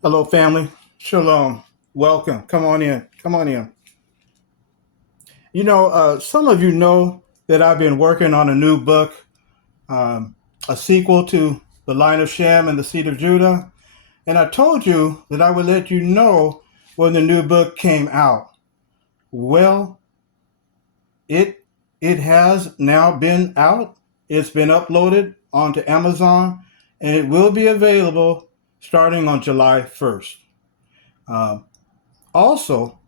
Hello, family. Shalom. Welcome. Come on in. Come on in. Some of you know that I've been working on a new book, um, a sequel to The Line of Shem and the Seed of Judah. And I told you that I would let you know when the new book came out. Well, it it has now been out. It's been uploaded onto Amazon, and it will be available starting on July 1st. Um, Also,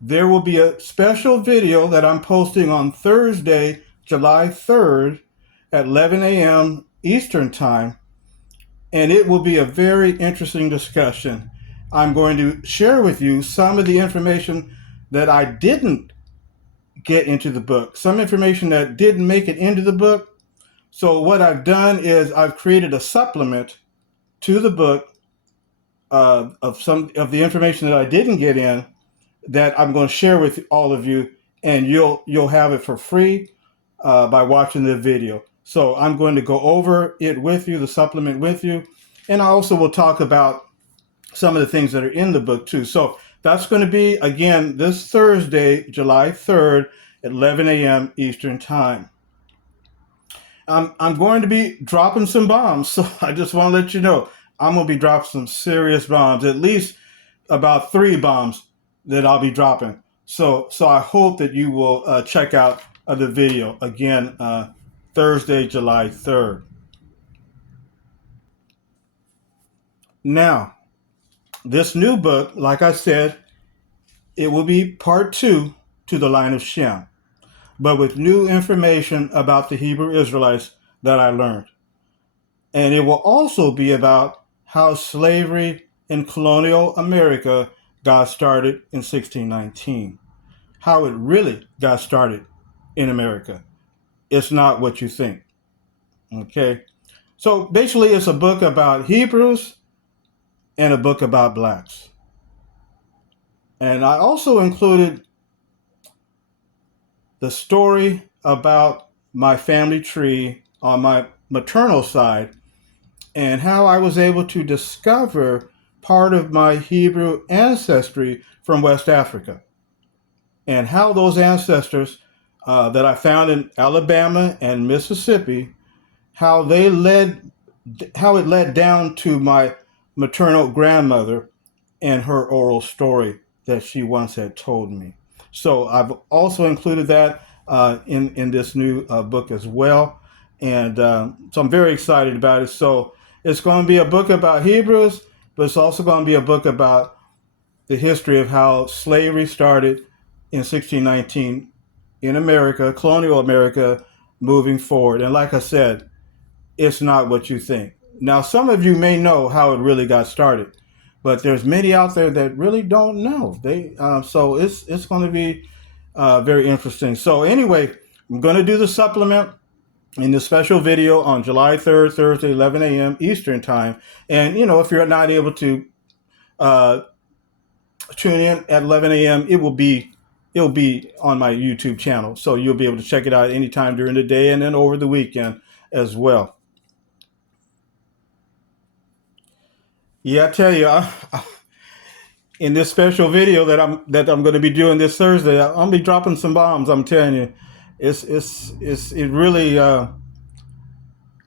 there will be a special video that I'm posting on Thursday, July 3rd at 11 a.m. Eastern Time, and it will be a very interesting discussion. I'm going to share with you some of the information that I didn't get into the book, some information that didn't make it into the book. So, what I've done is I've created a supplement to the book of some of the information that I didn't get in that I'm going to share with all of you, and you'll have it for free by watching the video. So I'm going to go over it with you, the supplement with you, and I also will talk about some of the things that are in the book too. So that's going to be again this Thursday, July 3rd at 11 a.m. Eastern Time. I'm going to be dropping some bombs, so I just want to let you know I'm going to be dropping some serious bombs, at least about 3 bombs that I'll be dropping. So I hope that you will check out the video again Thursday, July 3rd. Now, this new book, like I said, it will be part 2 to the line of Shem, but with new information about the Hebrew Israelites that I learned. And it will also be about how slavery in colonial America got started in 1619. How it really got started in America. It's not what you think. Okay? So basically, it's a book about Hebrews and a book about blacks. And I also included the story about my family tree on my maternal side and how I was able to discover part of my Hebrew ancestry from West Africa, and how those ancestors that I found in Alabama and Mississippi, how it led down to my maternal grandmother and her oral story that she once had told me. So I've also included that in this new book as well, and so I'm very excited about it. So it's going to be a book about Hebrews, but it's also going to be a book about the history of how slavery started in 1619 in America, colonial America, moving forward. And like I said, it's not what you think. Now, some of you may know how it really got started, but there's many out there that really don't know. So it's going to be very interesting. So anyway, I'm going to do the supplement in this special video on July 3rd, Thursday, 11 a.m. Eastern Time. And if you're not able to uh, tune in at 11 a.m., it'll be on my YouTube channel, so you'll be able to check it out anytime during the day and then over the weekend as well. Yeah, I tell you, in this special video that I'm going to be doing this Thursday, I'll be dropping some bombs. I'm telling you, it really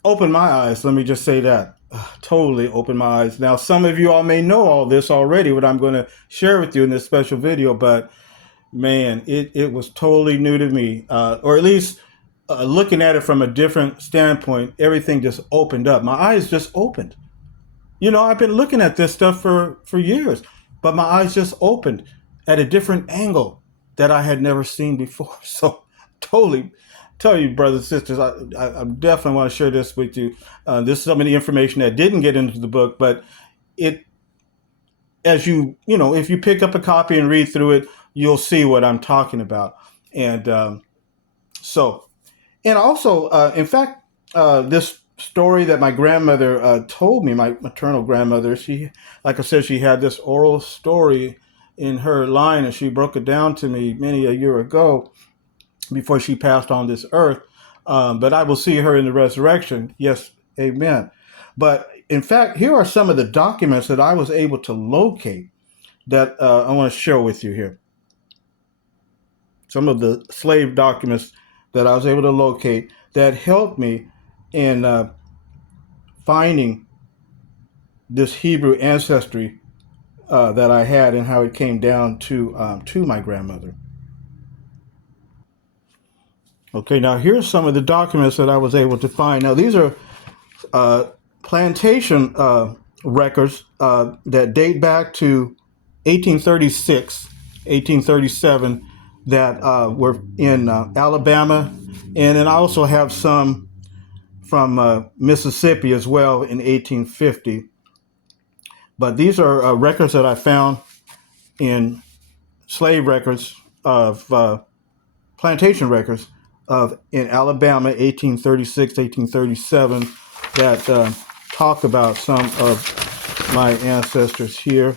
opened my eyes. Let me just say that. Totally opened my eyes. Now, some of you all may know all this already, what I'm going to share with you in this special video, but man, it was totally new to me, or at least looking at it from a different standpoint. Everything just opened up. My eyes just opened. I've been looking at this stuff for years, but my eyes just opened at a different angle that I had never seen before. So totally tell you, brothers and sisters, I definitely want to share this with you. This is some of the information that didn't get into the book, but it, as if you pick up a copy and read through it, you'll see what I'm talking about. And so, and also, in fact, this story that my grandmother told me, my maternal grandmother, like I said, she had this oral story in her line, and she broke it down to me many a year ago before she passed on this earth. But I will see her in the resurrection. Yes, amen. But in fact, here are some of the documents that I was able to locate that I want to share with you here. Some of the slave documents that I was able to locate that helped me in finding this Hebrew ancestry that I had and how it came down to my grandmother. Okay, now here's some of the documents that I was able to find. Now these are plantation records that date back to 1836, 1837, that were in Alabama, and then I also have some from Mississippi as well in 1850. But these are records that I found in slave records of plantation records of in Alabama, 1836, 1837, that talk about some of my ancestors here.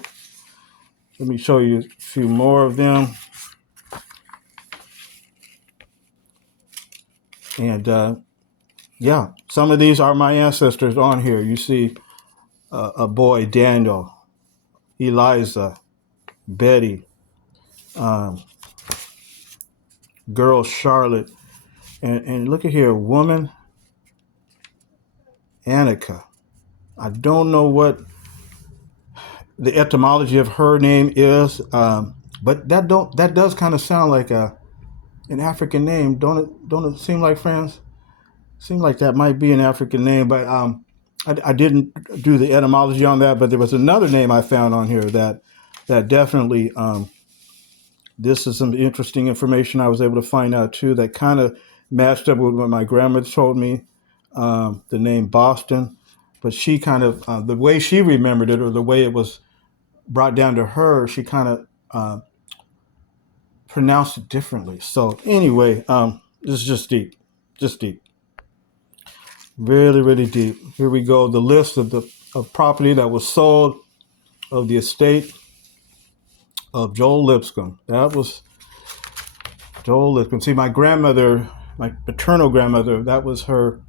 Let me show you a few more of them. And yeah, some of these are my ancestors on here. You see a boy, Daniel, Eliza, Betty, um, girl, Charlotte, and look at here, woman, Annika. I don't know what the etymology of her name is, but that does kind of sound like an African name, don't it? Don't it seem like, friends? Seem like that might be an African name, but I didn't do the etymology on that. But there was another name I found on here that definitely this is some interesting information I was able to find out too. That kind of matched up with what my grandmother told me. The name Boston, but she kind of the way she remembered it, or the way it was brought down to her, she kind of pronounced it differently. So anyway, this is just deep, really, really deep. Here we go. The list of property that was sold of the estate of Joel Lipscomb. That was Joel Lipscomb. See, my grandmother, my paternal grandmother, that was her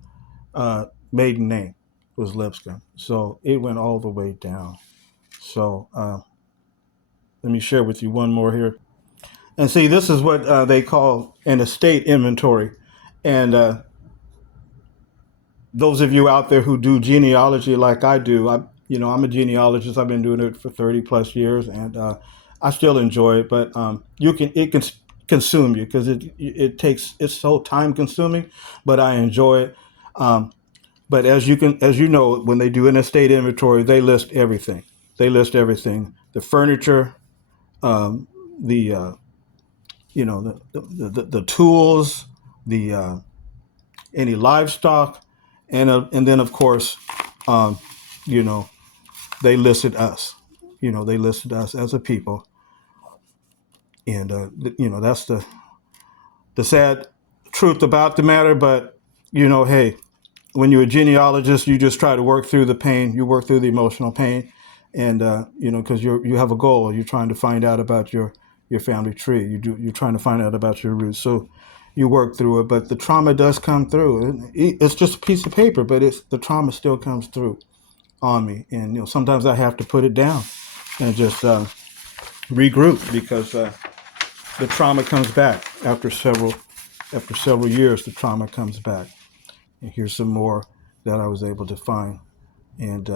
maiden name, was Lipscomb. So it went all the way down. So let me share with you one more here. And see, this is what they call an estate inventory. And those of you out there who do genealogy like I do, I'm a genealogist. I've been doing it for 30 plus years, and I still enjoy it. But it can consume you because it's so time consuming. But I enjoy it. But as you know, when they do an estate inventory, they list everything. They list everything: the furniture, the the tools, the any livestock, and then of course, you know, they listed us. They listed us as a people, and that's the sad truth about the matter. But hey, when you're a genealogist, you just try to work through the pain. You work through the emotional pain, and because you have a goal. You're trying to find out about your family tree. You're trying to find out about your roots. So you work through it, but the trauma does come through. It's just a piece of paper, but the trauma still comes through on me. And sometimes I have to put it down and just regroup, because the trauma comes back after several years. The trauma comes back. And here's some more that I was able to find. And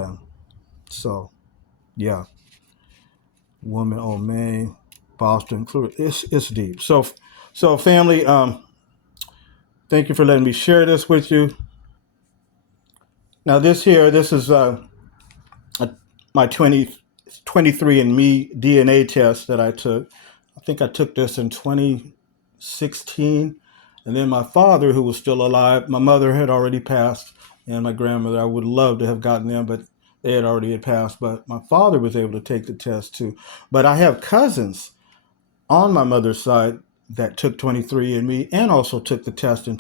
so, yeah, woman, old man, Boston, it's deep. So family, thank you for letting me share this with you. Now this is my 23andMe DNA test that I took. I think I took this in 2016. And then my father, who was still alive, my mother had already passed, and my grandmother, I would love to have gotten them, but they had already passed. But my father was able to take the test too. But I have cousins on my mother's side that took 23andMe and also took the test in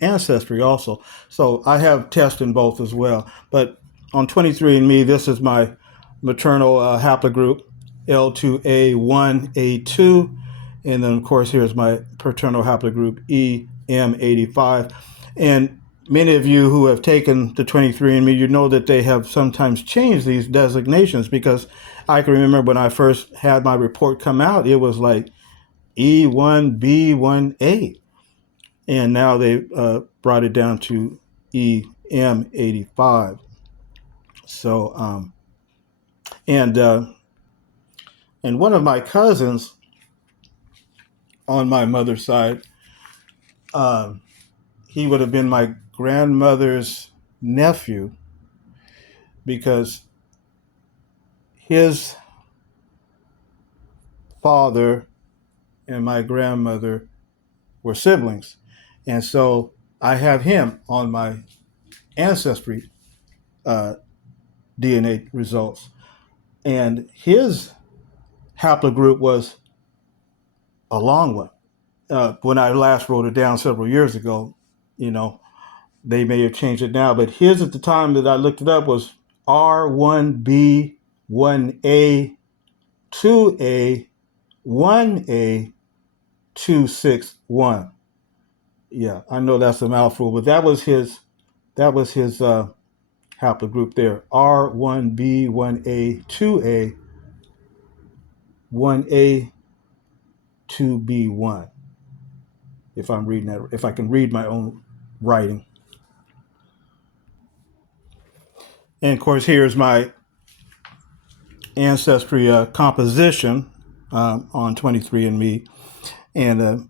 Ancestry also. So I have tests in both as well. But on 23andMe, this is my maternal haplogroup, L2A1A2. And then, of course, here's my paternal haplogroup, EM85. And many of you who have taken the 23andMe, you know that they have sometimes changed these designations, because I can remember when I first had my report come out, it was like E1B1A, and now they brought it down to EM85. So, and one of my cousins on my mother's side, he would have been my grandmother's nephew, because his father and my grandmother were siblings. And so I have him on my Ancestry DNA results. And his haplogroup was a long one. When I last wrote it down several years ago, they may have changed it now, but his at the time that I looked it up was R1B, 1A, 2A, 1A, 261. Yeah, I know that's a mouthful, but that was his haplogroup there. R1B, 1A, 2A, 1A, 2B1. If I'm reading that, if I can read my own writing. And of course, here's my Ancestry composition on 23andMe. And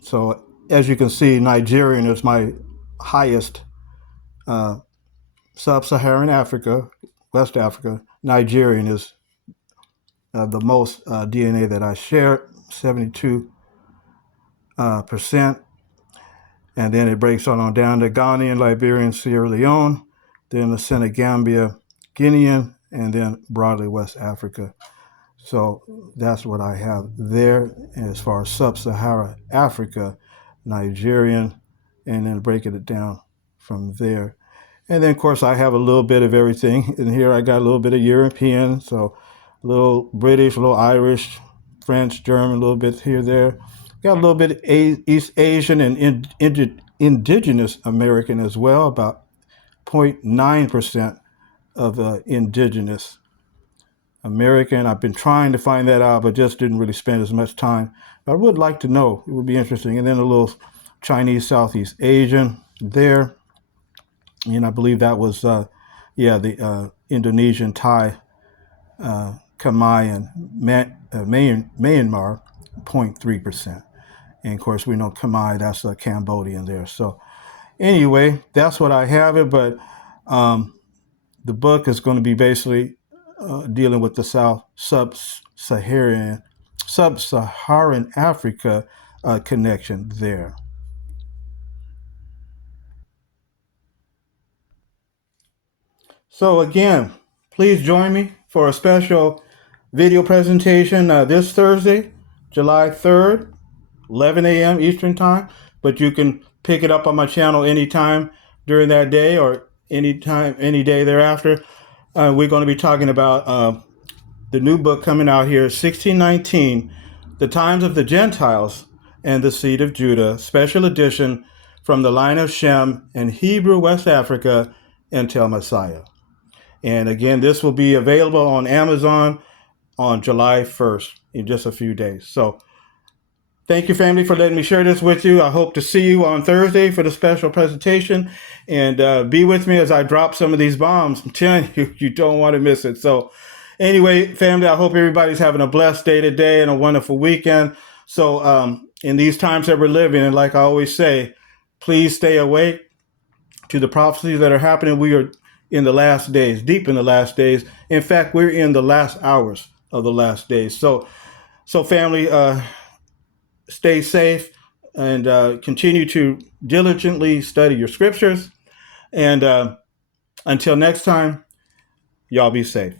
so, as you can see, Nigerian is my highest. Sub-Saharan Africa, West Africa, Nigerian is the most DNA that I share, 72%. And then it breaks on down to Ghanaian, Liberian, Sierra Leone, then the Senegambia, Guinean, and then broadly West Africa. So that's what I have there. And as far as Sub-Saharan Africa, Nigerian, and then breaking it down from there. And then, of course, I have a little bit of everything. In here, I got a little bit of European, so a little British, a little Irish, French, German, a little bit here, there. Got a little bit of East Asian and indigenous American as well, about 0.9% of indigenous American. I've been trying to find that out, but just didn't really spend as much time. I would like to know. It would be interesting. And then a little Chinese, Southeast Asian there. And I believe that was, the Indonesian, Thai, Khmer, and Myanmar, 0.3%. And of course, we know Khmer, that's a Cambodian there. So anyway, that's what I have it. But the book is going to be basically dealing with the Sub-Saharan Africa connection there. So again, please join me for a special video presentation this Thursday, July 3rd, 11 a.m. Eastern Time. But you can pick it up on my channel anytime during that day or anytime, any day thereafter. We're going to be talking about the new book coming out here, 1619, The Times of the Gentiles and the Seed of Judah, special edition from the line of Shem and Hebrew West Africa until Messiah. And again, this will be available on Amazon on July 1st in just a few days. So thank you, family, for letting me share this with you. I hope to see you on Thursday for the special presentation. And be with me as I drop some of these bombs. I'm telling you, you don't want to miss it. So anyway, family, I hope everybody's having a blessed day today and a wonderful weekend. So in these times that we're living, and like I always say, please stay awake to the prophecies that are happening. We are in the last days, deep in the last days. In fact, we're in the last hours of the last days. So family, stay safe and continue to diligently study your scriptures. And until next time, y'all be safe.